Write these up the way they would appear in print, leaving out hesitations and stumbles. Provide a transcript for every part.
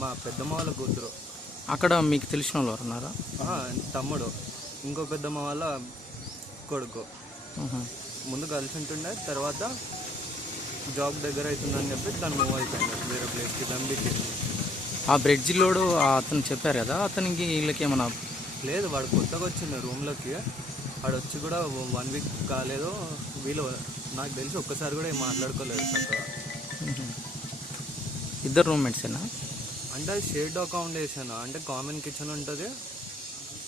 మా పెద్దమ్మ వాళ్ళ కూతురు. అక్కడ మీకు తెలిసిన వాళ్ళు ఉన్నారా? తమ్ముడు. ఇంకో పెద్దమ్మ వాళ్ళ కొడుకు. మ్హూ. ముందు కలిసి ఉంటుండే, తర్వాత జాబ్ దగ్గర అవుతుందని చెప్పి తను మూవ్ అయిపోయింది వేరే ప్లేస్కి, దంబికి. ఆ బ్రిడ్జిలోడు అతను చెప్పారు కదా, అతనికి వీళ్ళకి ఏమన్నా? లేదు, వాడు కొత్తగా వచ్చిండు రూమ్లోకి. వాడు వచ్చి కూడా 1 వీక్ కాలేదు. వీళ్ళు నాకు తెలిసి ఒక్కసారి కూడా ఏం మాట్లాడుకోలేదు చక్కగా. మ్హూ. ఇద్దరు రూమ్మేట్సేనా? అంటే అది షేర్డ్ అకామిడేషన్, అంటే కామన్ కిచెన్ ఉంటుంది,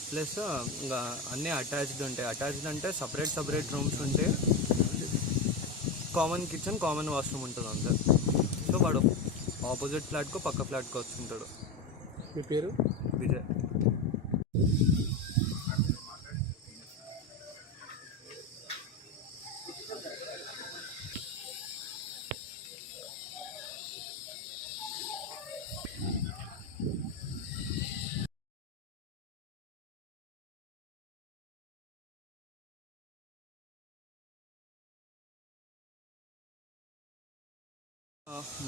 ప్లస్ ఇంకా అన్నీ అటాచ్డ్ ఉంటాయి. అటాచ్డ్ అంటే సపరేట్ రూమ్స్ ఉంటాయి, కామన్ కిచెన్, కామన్ వాష్రూమ్ ఉంటుంది అంతే. సో వాడు ఆపోజిట్ ఫ్లాట్కో పక్క ఫ్లాట్కో వచ్చుంటాడు. మీ పేరు? విజయ్.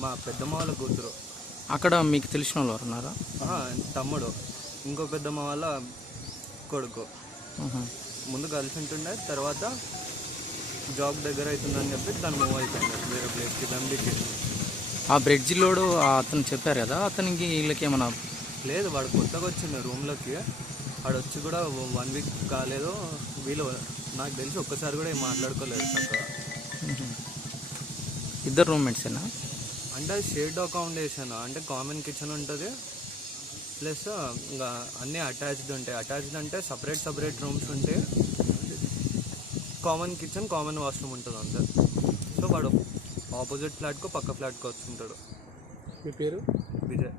మా పెద్దమ్మ వాళ్ళ కూతురు. అక్కడ మీకు తెలిసిన వాళ్ళు ఉన్నారా? తమ్ముడు. ఇంకో పెద్దమ్మ వాళ్ళ కొడుకు. మ్హూ. ముందు కలిసి ఉంటుండే, తర్వాత జాబ్ దగ్గర అవుతుందని చెప్పి తను మూవ్ అయిపోయింది వేరే ప్లేస్కి, దంబికి. ఆ బ్రిడ్జిలోడు అతను చెప్పారు కదా, అతనికి వీళ్ళకి ఏమన్నా? లేదు, వాడు కొత్తగా వచ్చిండు రూమ్లోకి. వాడు వచ్చి కూడా 1 వీక్ కాలేదు. వీళ్ళు నాకు తెలిసి ఒక్కసారి కూడా ఏం మాట్లాడుకోలేదు చక్కగా. మ్హూ. ఇద్దరు రూమ్మేట్సేనా? అంటే అది షేర్డ్ అకామిడేషన్, అంటే కామన్ కిచెన్ ఉంటుంది, ప్లస్ ఇంకా అన్నీ అటాచ్డ్ ఉంటాయి. అటాచ్డ్ అంటే సపరేట్ రూమ్స్ ఉంటాయి, కామన్ కిచెన్, కామన్ వాష్రూమ్ ఉంటుంది అంతే. సో వాడు ఆపోజిట్ ఫ్లాట్కో పక్క ఫ్లాట్కో వచ్చుంటాడు. మీ పేరు? విజయ్.